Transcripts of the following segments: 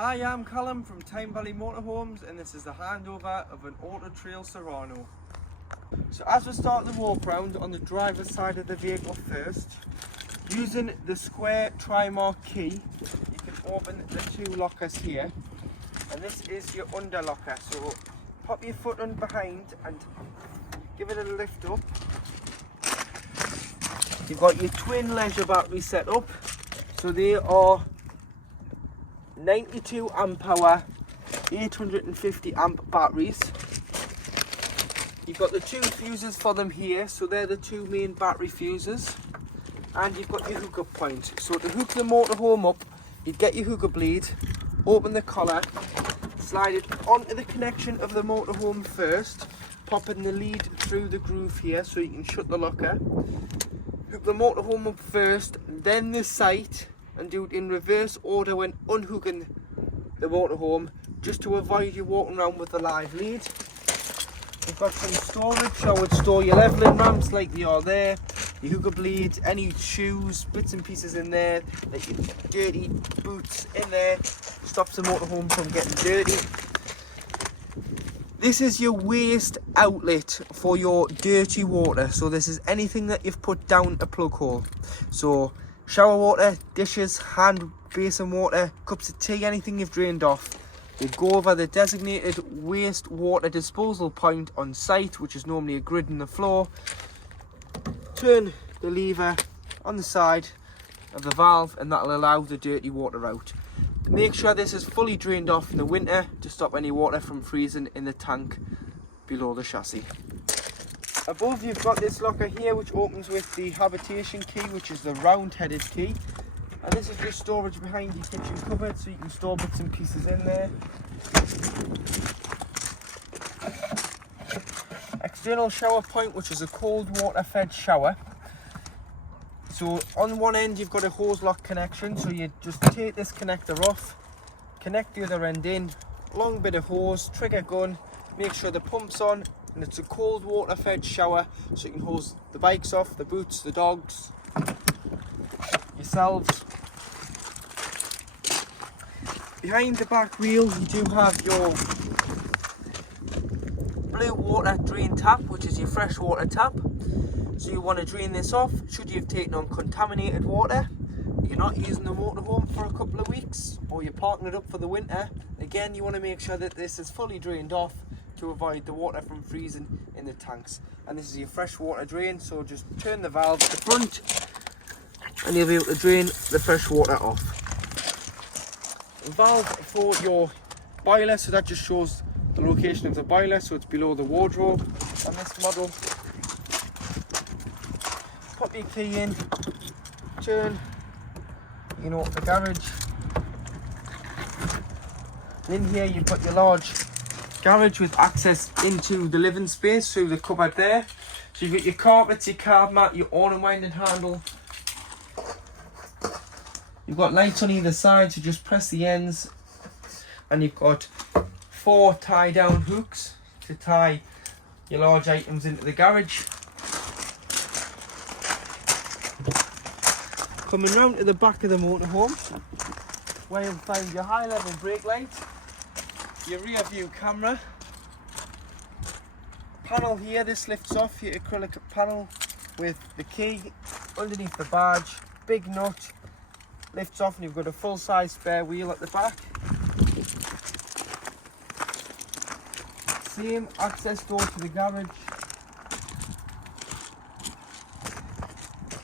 Hi, I'm Callum from Tyne Valley Motorhomes, and this is the handover of an Auto Trail Serrano. So as we start the walk round on the driver's side of the vehicle first, using the square tri-mark key, you can open the two lockers here, and this is your under locker. So pop your foot on behind and give it a lift up. You've got your twin leisure batteries set up, so they are 92 amp hour, 850 amp batteries. You've got the two fuses for them here, so they're the two main battery fuses, and you've got your hookup point. So to hook the motorhome up, you'd get your hookup lead, open the collar, slide it onto the connection of the motorhome first, popping the lead through the groove here so you can shut the locker. Hook the motorhome up first, then the sight, and do it in reverse order when unhooking the motorhome, just to avoid you walking around with the live lead. We've got some storage, so I would store your levelling ramps like they are there, your hookup lead, any shoes, bits and pieces in there, like your dirty boots in there, stops the motorhome from getting dirty. This is your waste outlet for your dirty water, so this is anything that you've put down a plug hole. So shower water, dishes, hand basin water, cups of tea, anything you've drained off. You go over the designated waste water disposal point on site, which is normally a grid in the floor. Turn the lever on the side of the valve and that'll allow the dirty water out. Make sure this is fully drained off in the winter to stop any water from freezing in the tank below the chassis. Above you've got this locker here which opens with the habitation key, which is the round headed key, and this is just storage behind your kitchen cupboard, so you can store bits and pieces in there. External shower point, which is a cold water fed shower. So on one end you've got a hose lock connection, so you just take this connector off, connect the other end in, long bit of hose, trigger gun, make sure the pump's on, and it's a cold water fed shower, so you can hose the bikes off, the boots, the dogs, yourselves. Behind the back wheel you do have your blue water drain tap, which is your freshwater tap. So you want to drain this off should you have taken on contaminated water, you're not using the motorhome for a couple of weeks, or you're parking it up for the winter. Again, you want to make sure that this is fully drained off to avoid the water from freezing in the tanks. And this is your freshwater drain, so just turn the valve at the front and you'll be able to drain the fresh water off. Valve for your boiler, so that just shows the location of the boiler, so it's below the wardrobe on this model. Pop your key in, turn, you can open the garage. And in here you've got your large garage with access into the living space through the cupboard there. So you've got your carpets, your carb mat, your on and winding handle. You've got lights on either side, so just press the ends, and you've got 4 tie down hooks to tie your large items into the garage. Coming round to the back of the motorhome, where you'll find your high level brake light, your rear view camera, panel here, this lifts off, your acrylic panel with the key underneath the badge, big nut, lifts off, and you've got a full size spare wheel at the back. Same access door to the garage.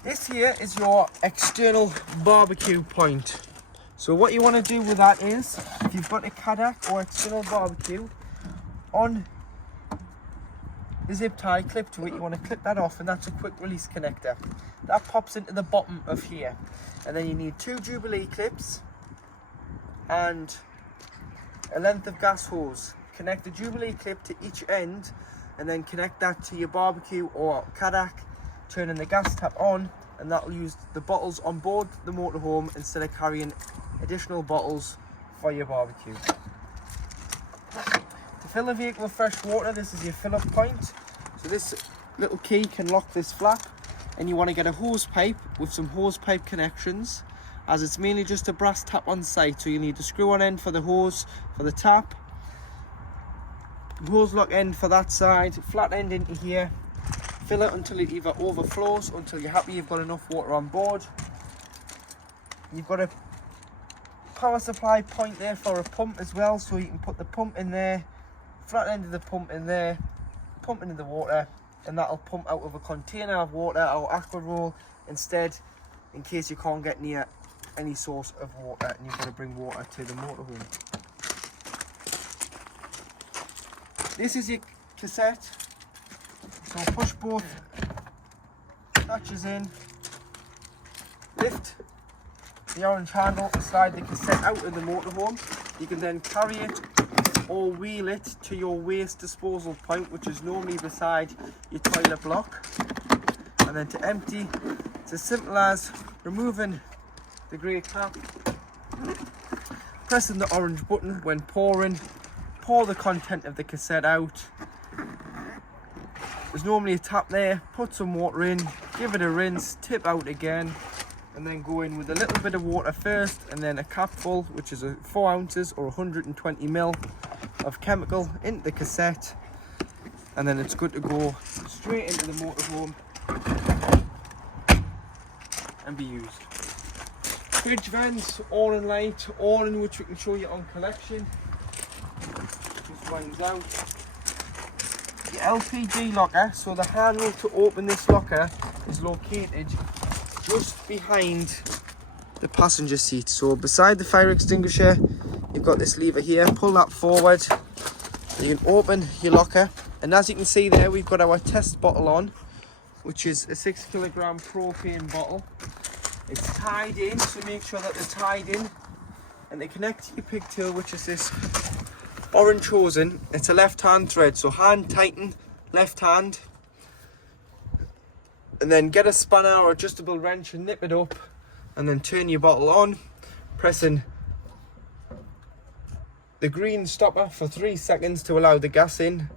This here is your external barbecue point. So what you want to do with that is, if you've got a Kadak or external barbecue, on the zip tie clip to it, you want to clip that off, and that's a quick release connector. That pops into the bottom of here. And then you need 2 Jubilee clips and a length of gas hose. Connect the Jubilee clip to each end and then connect that to your barbecue or Kadak, turning the gas tap on, and that will use the bottles on board the motorhome instead of carrying additional bottles for your barbecue. To fill the vehicle with fresh water, this is your fill up point. So this little key can lock this flap, and you want to get a hose pipe with some hose pipe connections, as it's mainly just a brass tap on site. So you need the screw on end for the hose for the tap, hose lock end for that side, flat end into here, fill it until it either overflows, until you're happy you've got enough water on board. You've got a power supply point there for a pump as well, so you can put the pump in there, flat end of the pump in there, pump into the water, and that'll pump out of a container of water or aqua roll instead, in case you can't get near any source of water and you've got to bring water to the motorhome. This is your cassette, so push both latches in, lift the orange handle and slide the cassette out of the motorhome. You can then carry it or wheel it to your waste disposal point, which is normally beside your toilet block. And then to empty, it's as simple as removing the grey cap, pressing the orange button when pouring, pour the content of the cassette out. There's normally a tap there, put some water in, give it a rinse, tip out again, and then go in with a little bit of water first, and then a cap full, which is 4 ounces or 120 ml of chemical into the cassette, and then it's good to go straight into the motorhome and be used. Fridge vents, all in light, all in which we can show you on collection. Just winds out. The Lpg locker, so the handle to open this locker is located just behind the passenger seat. So beside the fire extinguisher, you've got this lever here, pull that forward, you can open your locker, and as you can see there, we've got our test bottle on, which is a 6 kilogram propane bottle. It's tied in, so make sure that they're tied in, and they connect to your pigtail, which is this orange hosing. It's a left hand thread, so hand tighten, left hand, and then get a spanner or adjustable wrench and nip it up, and then turn your bottle on, pressing the green stopper for 3 seconds to allow the gas in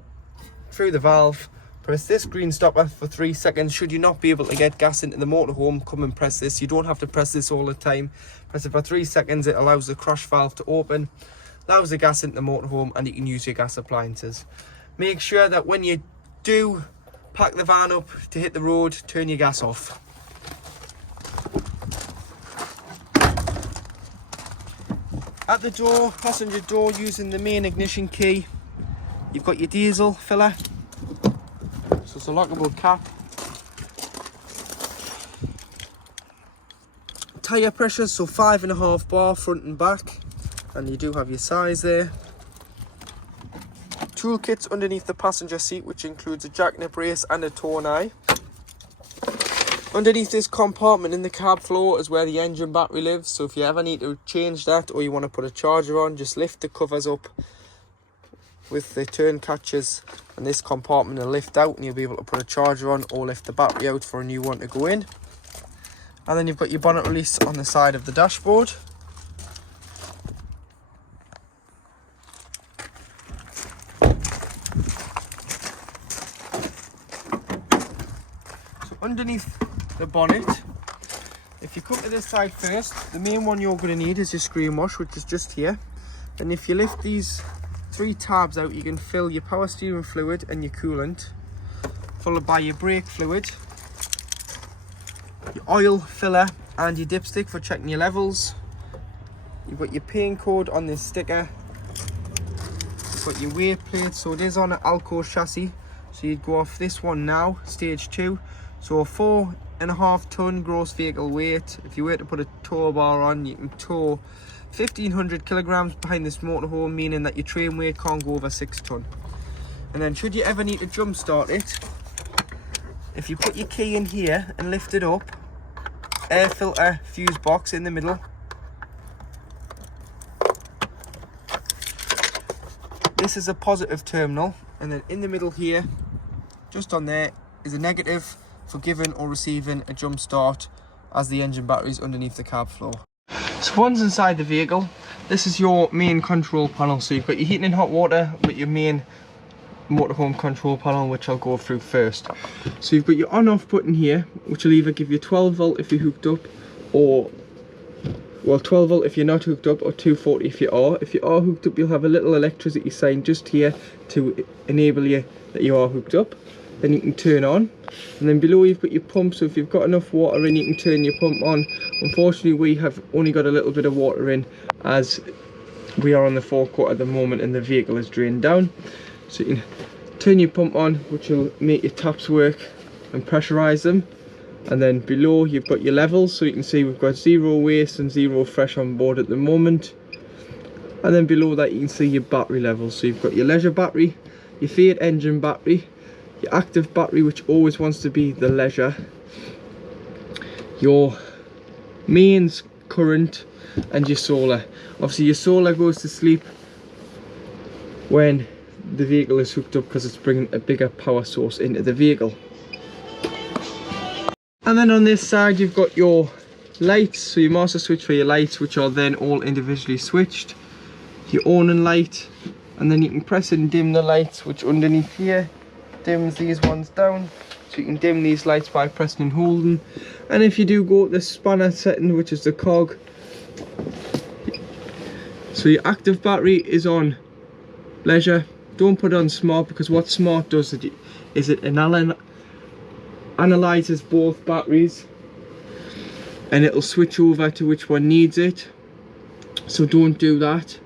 through the valve. Press this green stopper for 3 seconds. Should you not be able to get gas into the motorhome, come and press this. You don't have to press this all the time. Press it for 3 seconds. It allows the crush valve to open, allows the gas into the motorhome, and you can use your gas appliances. Make sure that when you do pack the van up to hit the road, turn your gas off. At the door, passenger door, using the main ignition key, you've got your diesel filler. So it's a lockable cap. Tyre pressure, so 5.5 bar front and back, and you do have your size there. Toolkits underneath the passenger seat, which includes a jack nip brace and a torn eye. Underneath this compartment in the cab floor is where the engine battery lives, so if you ever need to change that or you want to put a charger on, just lift the covers up with the turn catches, and this compartment will lift out and you'll be able to put a charger on or lift the battery out for a new one to go in. And then you've got your bonnet release on the side of the dashboard. So underneath the bonnet, if you come to this side first, the main one you're going to need is your screen wash, which is just here. And if you lift these 3 tabs out, you can fill your power steering fluid and your coolant, followed by your brake fluid, your oil filler, and your dipstick for checking your levels. You've got your paint code on this sticker. You've got your weight plate, so it is on an Alco chassis, so you'd go off this one now, stage 2. So a 4.5 ton gross vehicle weight. If you were to put a tow bar on, you can tow 1,500 kilograms behind this motorhome, meaning that your train weight can't go over 6 ton. And then should you ever need to jump start it, if you put your key in here and lift it up, air filter fuse box in the middle. This is a positive terminal, and then in the middle here, just on there, is a negative for giving or receiving a jump start, as the engine battery is underneath the cab floor. So once inside the vehicle, this is your main control panel. So you've got your heating and hot water with your main motorhome control panel, which I'll go through first. So you've got your on off button here, which will either give you 12 volt if you're hooked up, or well, 12 volt if you're not hooked up, or 240 if you are. If you are hooked up, you'll have a little electricity sign just here to enable you that you are hooked up. Then you can turn on, and then below you've got your pump, so if you've got enough water in, you can turn your pump on. Unfortunately, we have only got a little bit of water in, as we are on the forecourt at the moment and the vehicle is drained down. So you can turn your pump on, which will make your taps work and pressurize them. And then below you've got your levels, so you can see we've got 0 waste and 0 fresh on board at the moment. And then below that you can see your battery levels, so you've got your leisure battery, your Fiat engine battery, your active battery, which always wants to be the leisure, your mains current, and your solar. Obviously your solar goes to sleep when the vehicle is hooked up, because it's bringing a bigger power source into the vehicle. And then on this side you've got your lights, so your master switch for your lights, which are then all individually switched, your awning light, and then you can press and dim the lights, which underneath here dims these ones down, so you can dim these lights by pressing and holding. And if you do go to the spanner setting, which is the cog, so your active battery is on leisure. Don't put it on smart, because what smart does is it analyzes both batteries and it'll switch over to which one needs it, so don't do that.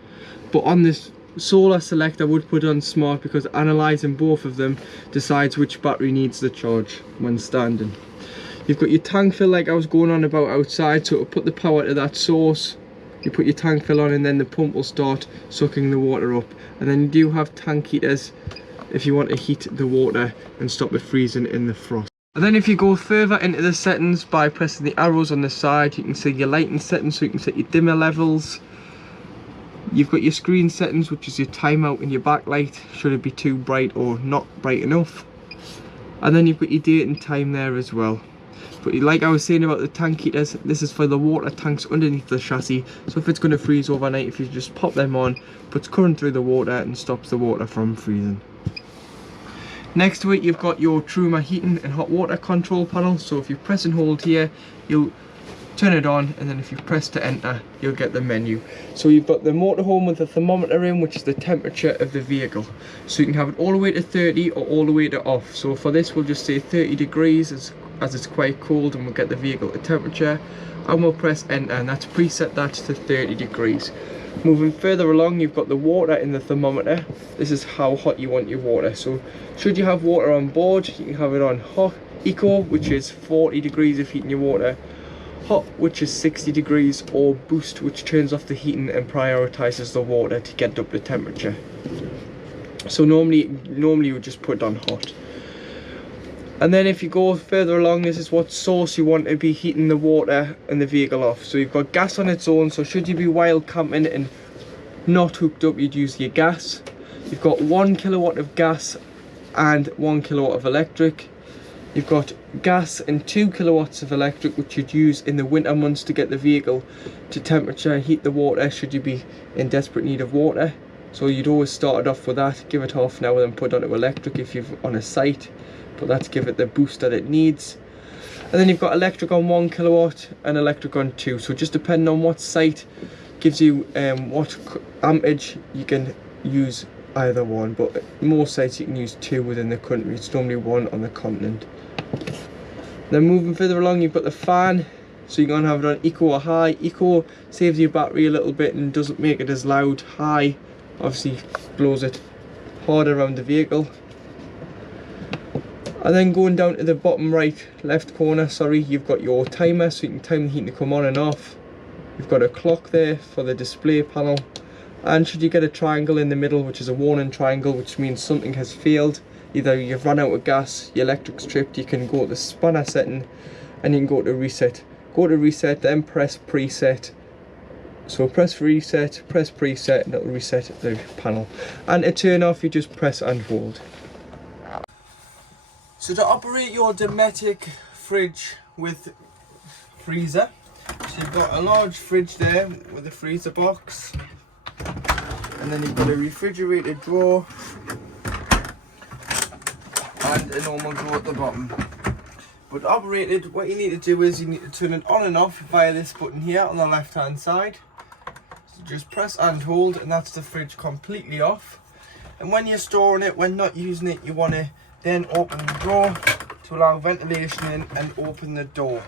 But on this solar select, I would put on smart, because analysing both of them decides which battery needs the charge when standing. You've got your tank fill, like I was going on about outside, so it'll put the power to that source. You put your tank fill on, and then the pump will start sucking the water up. And then you do have tank heaters if you want to heat the water and stop it freezing in the frost. And then if you go further into the settings by pressing the arrows on the side, you can see your lighting settings, so you can set your dimmer levels. You've got your screen settings, which is your timeout and your backlight, should it be too bright or not bright enough. And then you've got your date and time there as well. But like I was saying about the tank heaters, this is for the water tanks underneath the chassis, so if it's going to freeze overnight, if you just pop them on, puts current through the water and stops the water from freezing. Next to it you've got your Truma heating and hot water control panel, so if you press and hold here, you'll turn it on, and then if you press to enter, you'll get the menu. So you've got the motorhome with the thermometer in, which is the temperature of the vehicle. So you can have it all the way to 30 or all the way to off. So for this we'll just say 30 degrees as it's quite cold, and we'll get the vehicle at temperature, and we'll press enter, and that's preset that to 30 degrees. Moving further along, you've got the water in the thermometer. This is how hot you want your water. So should you have water on board, you can have it on hot, eco, which is 40 degrees of heating your water, hot, which is 60 degrees, or boost, which turns off the heating and prioritizes the water to get up the temperature. So normally you would just put it on hot. And then if you go further along, this is what source you want to be heating the water and the vehicle off. So you've got gas on its own, so should you be wild camping and not hooked up, you'd use your gas. You've got 1 kilowatt of gas and 1 kilowatt of electric. You've got gas and 2 kilowatts of electric, which you'd use in the winter months to get the vehicle to temperature and heat the water should you be in desperate need of water. So you'd always start it off with that, give it half an hour, then put on to electric if you're on a site. But that's give it the boost that it needs. And then you've got electric on 1 kilowatt and electric on 2. So just depending on what site gives you what amperage, you can use either one. But most sites you can use 2 within the country. It's normally 1 on the continent. Then moving further along, you've got the fan. So you're going to have it on eco or high. Eco saves your battery a little bit and doesn't make it as loud. High obviously blows it harder around the vehicle. And then going down to the bottom left corner, you've got your timer, so you can time the heating to come on and off. You've got a clock there for the display panel, and should you get a triangle in the middle, which is a warning triangle, which means something has failed, either you've run out of gas, your electric's tripped, you can go to the spanner setting and you can go to reset. Go to reset, then press preset. So press reset, press preset, and it'll reset the panel. And to turn off, you just press and hold. So to operate your Dometic fridge with freezer, so you've got a large fridge there with a freezer box, and then you've got a refrigerator drawer and a normal drawer at the bottom. But operated, what you need to do is you need to turn it on and off via this button here on the left hand side. So just press and hold, and that's the fridge completely off. And when you're storing it, when not using it, you want to then open the door to allow ventilation in and open the door.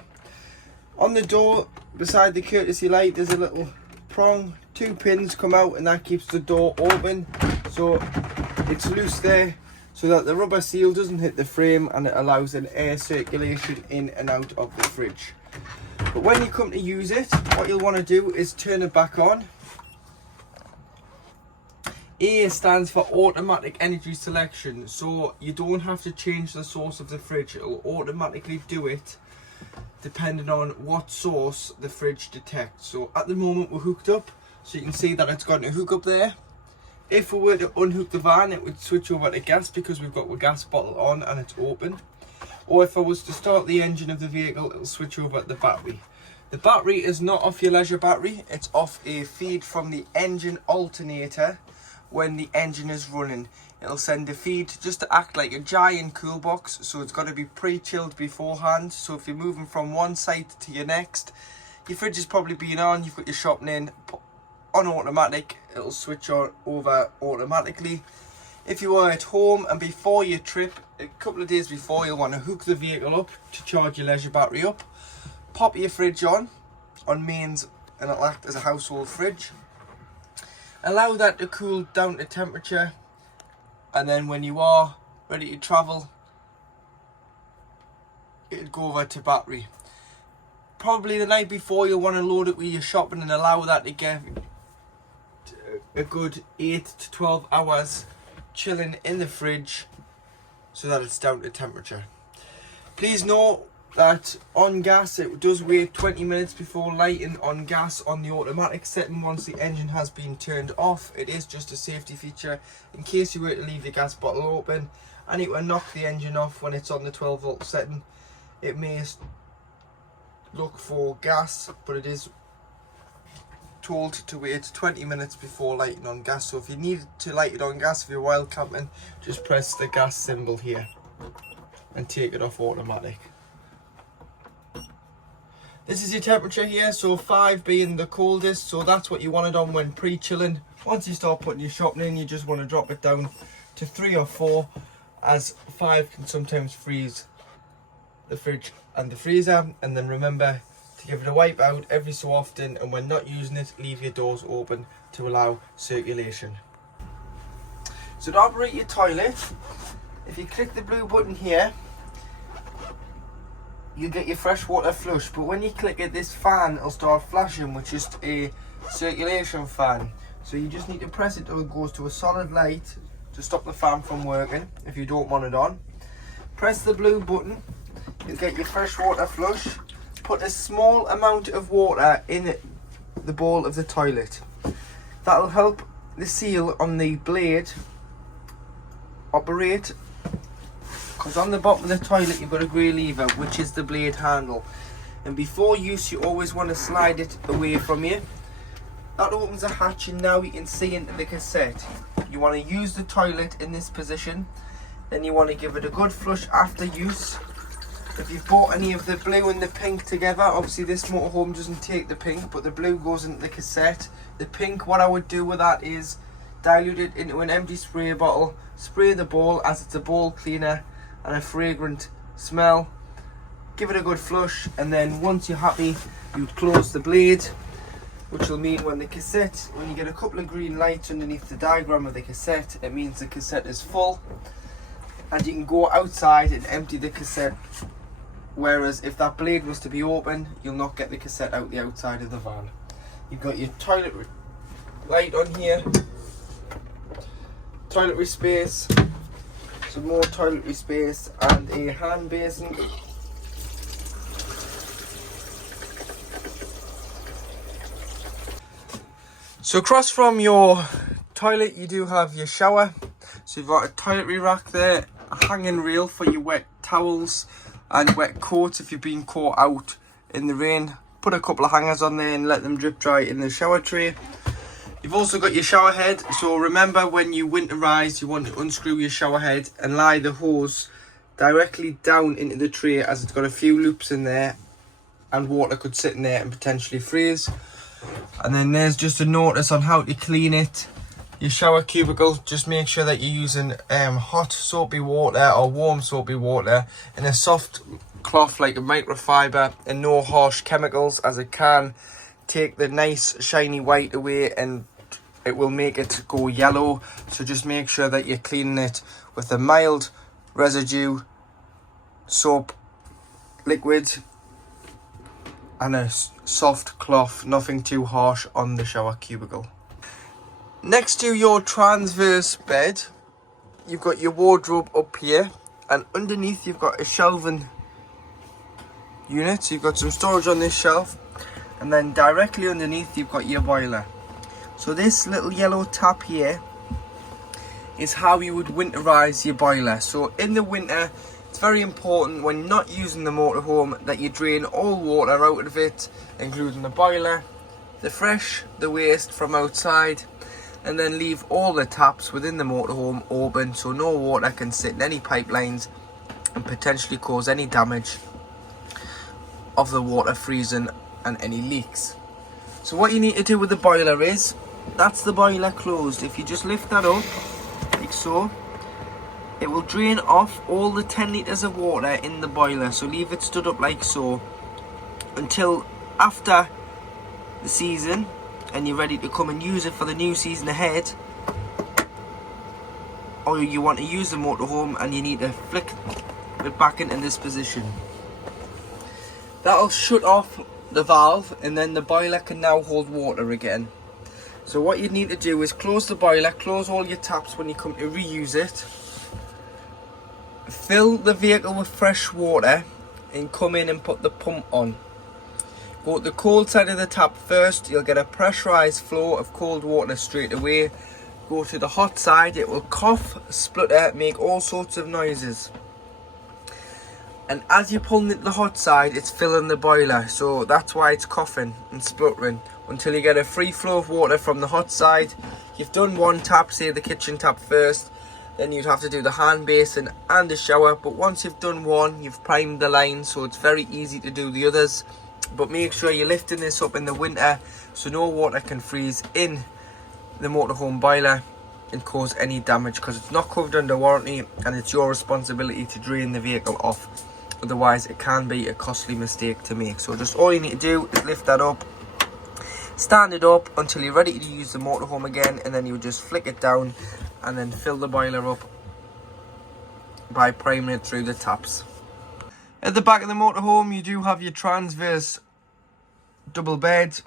On the door, beside the courtesy light, there's a little prong, 2 pins come out, and that keeps the door open. So it's loose there so that the rubber seal doesn't hit the frame, and it allows an air circulation in and out of the fridge. But when you come to use it, what you'll want to do is turn it back on. A stands for automatic energy selection, so you don't have to change the source of the fridge. It'll automatically do it depending on what source the fridge detects. So at the moment we're hooked up, so you can see that it's got a hook up there. If we were to unhook the van, it would switch over to gas because we've got the gas bottle on and it's open. Or if I was to start the engine of the vehicle, it'll switch over to the battery. The battery is not off your leisure battery, it's off a feed from the engine alternator. When the engine is running, it'll send a feed just to act like a giant cool box, so it's got to be pre-chilled beforehand. So if you're moving from one site to your next, your fridge is probably been on, you've got your shopping in on automatic, it'll switch on over automatically. If you are at home and before your trip, a couple of days before, you'll want to hook the vehicle up to charge your leisure battery up, pop your fridge on mains, and it'll act as a household fridge. Allow that to cool down to temperature, and then when you are ready to travel, it'll go over to battery. Probably the night before, you'll want to load it with your shopping and allow that to get a good 8 to 12 hours chilling in the fridge so that it's down to temperature. Please note that on gas it does wait 20 minutes before lighting on gas on the automatic setting once the engine has been turned off. It is just a safety feature in case you were to leave the gas bottle open and it will knock the engine off when it's on the 12 volt setting. It may look for gas, but it is told to wait 20 minutes before lighting on gas. So if you need to light it on gas if you're wild camping, just press the gas symbol here and take it off automatic. This is your temperature here, so 5 being the coldest, so that's what you want it on when pre-chilling. Once you start putting your shopping in, you just want to drop it down to 3 or 4, as 5 can sometimes freeze the fridge and the freezer. And then remember to give it a wipe out every so often, and when not using it, leave your doors open to allow circulation. So to operate your toilet, if you click the blue button here, you get your freshwater flush, but when you click it, this fan will start flashing, which is a circulation fan. So you just need to press it till it goes to a solid light to stop the fan from working if you don't want it on. Press the blue button, you'll get your freshwater flush. Put a small amount of water in the bowl of the toilet. That'll help the seal on the blade operate, because on the bottom of the toilet you've got a grey lever, which is the blade handle, and before use you always want to slide it away from you. That opens a hatch, and now you can see into the cassette. You want to use the toilet in this position, then you want to give it a good flush after use. If you've bought any of the blue and the pink together, obviously this motorhome doesn't take the pink, but the blue goes into the cassette. The pink, what I would do with that is dilute it into an empty spray bottle, spray the bowl as it's a bowl cleaner and a fragrant smell. Give it a good flush, and then once you're happy, you close the blade, which will mean when you get a couple of green lights underneath the diagram of the cassette, it means the cassette is full, and you can go outside and empty the cassette. Whereas if that blade was to be open, you'll not get the cassette out the outside of the van. You've got your toilet light on here, toiletry space, some more toiletry space, and a hand basin. So across from your toilet you do have your shower. So you've got a toiletry rack there, a hanging rail for your wet towels and wet coats if you've been caught out in the rain. Put a couple of hangers on there and let them drip dry in the shower tray. You've also got your shower head, so remember when you winterize you want to unscrew your shower head and lie the hose directly down into the tray, as it's got a few loops in there and water could sit in there and potentially freeze. And then there's just a notice on how to clean it. Your shower cubicle, just make sure that you're using hot soapy water or warm soapy water in a soft cloth like a microfiber, and no harsh chemicals, as it can take the nice shiny white away and it will make it go yellow. So just make sure that you're cleaning it with a mild residue soap liquid and a soft cloth, nothing too harsh on the shower cubicle. Next to your transverse bed, you've got your wardrobe up here, and underneath you've got a shelving unit. So you've got some storage on this shelf, and then directly underneath you've got your boiler. So this little yellow tap here is how you would winterize your boiler. So in the winter, it's very important when not using the motorhome that you drain all water out of it, including the boiler, the fresh, the waste from outside, and then leave all the taps within the motorhome open so no water can sit in any pipelines and potentially cause any damage of the water freezing and any leaks. So what you need to do with the boiler is, that's the boiler closed. If you just lift that up like so, it will drain off all the 10 litres of water in the boiler. So leave it stood up like so until after the season and you're ready to come and use it for the new season ahead, or you want to use the motorhome and you need to flick it back into this position. That'll shut off the valve and then the boiler can now hold water again. So what you need to do is close the boiler, close all your taps when you come to reuse it, fill the vehicle with fresh water and come in and put the pump on. Go to the cold side of the tap first, you'll get a pressurised flow of cold water straight away. Go to the hot side, it will cough, splutter, make all sorts of noises. And as you're pulling it to the hot side, it's filling the boiler, so that's why it's coughing and spluttering until you get a free flow of water from the hot side. You've done one tap, say the kitchen tap first, then you'd have to do the hand basin and the shower, but once you've done one, you've primed the line, so it's very easy to do the others. But make sure you're lifting this up in the winter so no water can freeze in the motorhome boiler and cause any damage, because it's not covered under warranty and it's your responsibility to drain the vehicle off. Otherwise it can be a costly mistake to make. So just all you need to do is lift that up, stand it up until you're ready to use the motorhome again, and then you just flick it down and then fill the boiler up by priming it through the taps. At the back of the motorhome you do have your transverse double bed,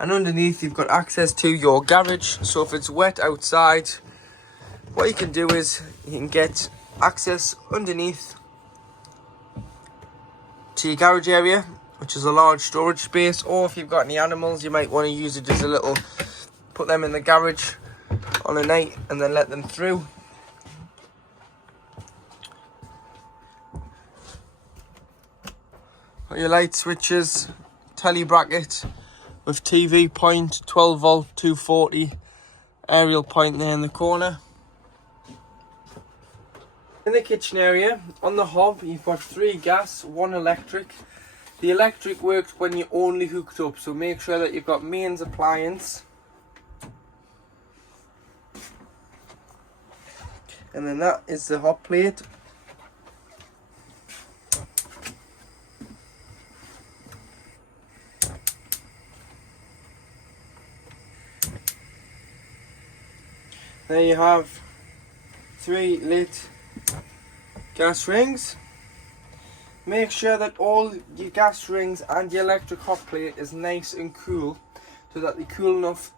and underneath you've got access to your garage. So if it's wet outside, what you can do is you can get access underneath to your garage area, which is a large storage space, or if you've got any animals you might want to use it as a little, put them in the garage on a night and then let them through. Got your light switches, telly bracket with TV point, 12 volt 240 aerial point there in the corner. In the kitchen area, on the hob, you've got 3 gas, 1 electric. The electric works when you're only hooked up, so make sure that you've got mains appliance. And then that is the hot plate. There you have 3 lit gas rings. Make sure that all your gas rings and your electric hot plate is nice and cool, so that they're cool enough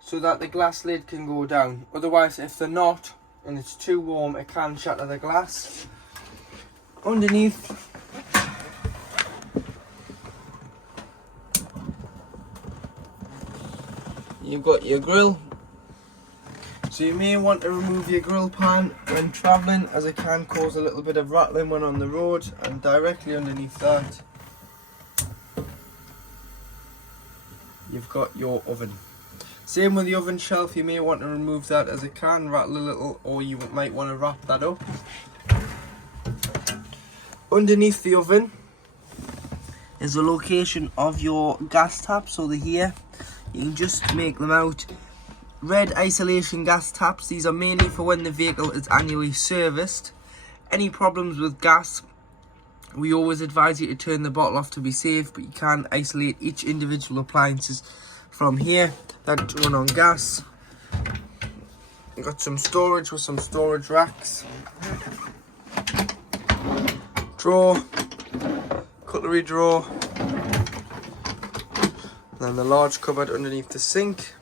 so that the glass lid can go down. Otherwise, if they're not and it's too warm, it can shatter the glass. Underneath you've got your grill. So you may want to remove your grill pan when travelling, as it can cause a little bit of rattling when on the road. And directly underneath that you've got your oven. Same with the oven shelf, you may want to remove that as it can rattle a little, or you might want to wrap that up. Underneath the oven is the location of your gas taps, so they're here. You can just make them out. Red isolation gas taps, these are mainly for when the vehicle is annually serviced. Any problems with gas, we always advise you to turn the bottle off to be safe, but you can isolate each individual appliances from here that run on gas. You've got some storage with some storage racks. Drawer, cutlery drawer, and then the large cupboard underneath the sink.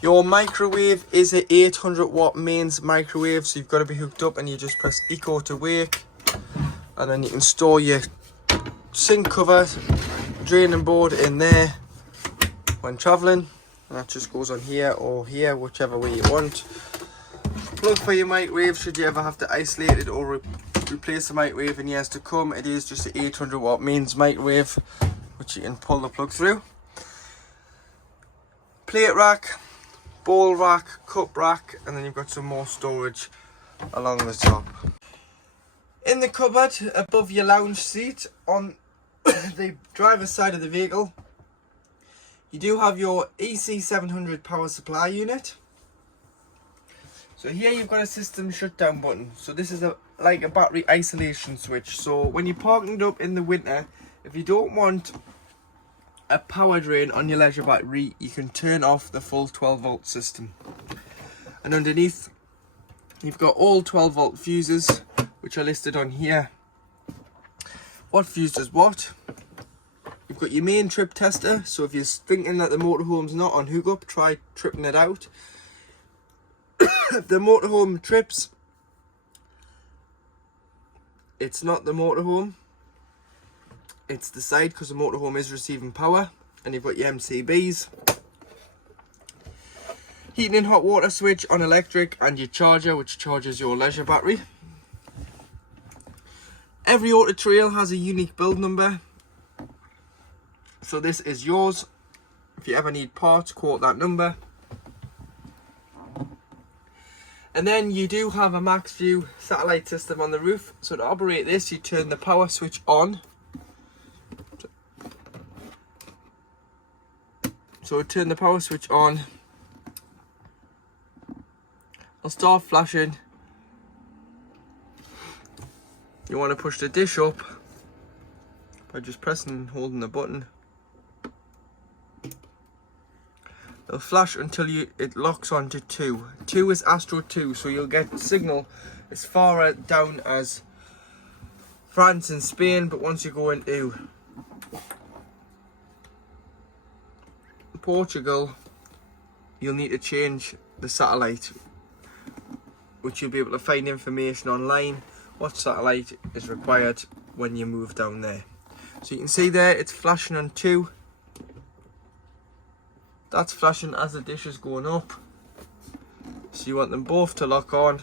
Your microwave is an 800 watt mains microwave, so you've got to be hooked up and you just press eco to wake, and then you can store your sink cover, draining board in there when travelling, and that just goes on here or here, whichever way you want. Plug for your microwave should you ever have to isolate it or replace the microwave in years to come. It is just an 800 watt mains microwave which you can pull the plug through. Plate rack, bowl rack, cup rack, and then you've got some more storage along the top. In the cupboard above your lounge seat on the driver's side of the vehicle, you do have your EC700 power supply unit. So here you've got a system shutdown button. So this is like a battery isolation switch. So when you're parking it up in the winter, if you don't want a power drain on your leisure battery, you can turn off the full 12 volt system. And underneath you've got all 12 volt fuses which are listed on here. What fuse does what? You've got your main trip tester, so if you're thinking that the motorhome's not on hookup, try tripping it out. If the motorhome trips, it's not the motorhome, it's the side, because the motorhome is receiving power. And you've got your MCBs, heating and hot water switch on electric, and your charger which charges your leisure battery. Every auto trail has a unique build number, so this is yours. If you ever need parts, quote that number. And then you do have a max view satellite system on the roof. So to operate this, you turn the power switch on. So turn the power switch on. It'll start flashing. You want to push the dish up by just pressing and holding the button. It'll flash until it locks onto 2. 2 is Astro 2, so you'll get signal as far down as France and Spain, but once you go into Portugal, you'll need to change the satellite, which you'll be able to find information online what satellite is required when you move down there. So you can see there it's flashing on 2. That's flashing as the dish is going up. So you want them both to lock on,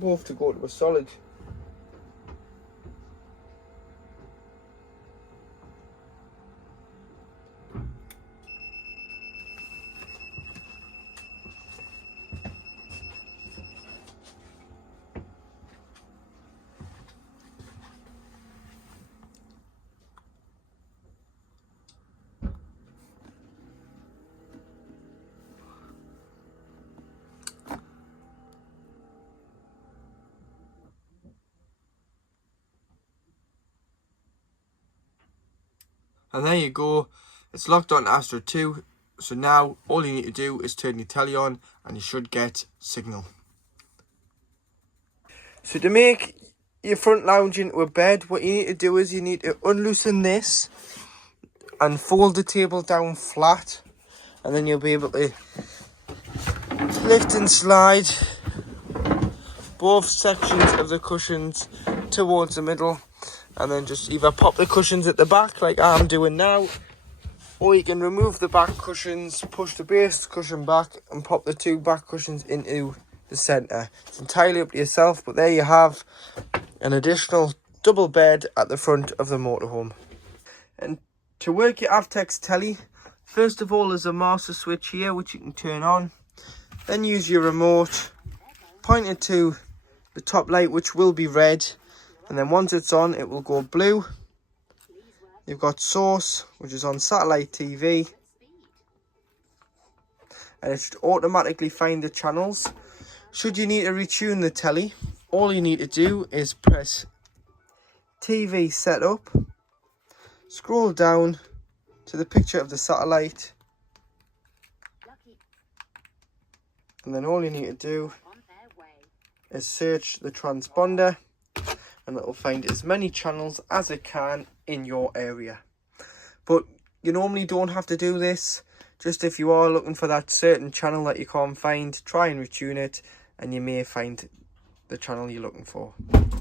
both to go to a solid. And there you go, it's locked on Astro 2. So now all you need to do is turn your telly on and you should get signal. So to make your front lounge into a bed, what you need to do is you need to unloosen this and fold the table down flat, and then you'll be able to lift and slide both sections of the cushions towards the middle, and then just either pop the cushions at the back like I'm doing now, or you can remove the back cushions, push the base cushion back and pop the 2 back cushions into the centre. It's entirely up to yourself, but there you have an additional double bed at the front of the motorhome. And to work your Avtex telly, first of all there's a master switch here which you can turn on, then use your remote, point it to the top light, which will be red, and then once it's on it will go blue. You've got source, which is on satellite TV, and it should automatically find the channels. Should you need to retune the telly, all you need to do is press TV setup, scroll down to the picture of the satellite, and then all you need to do is search the transponder, and it will find as many channels as it can in your area. But you normally don't have to do this. Just if you are looking for that certain channel that you can't find, try and retune it, and you may find the channel you're looking for.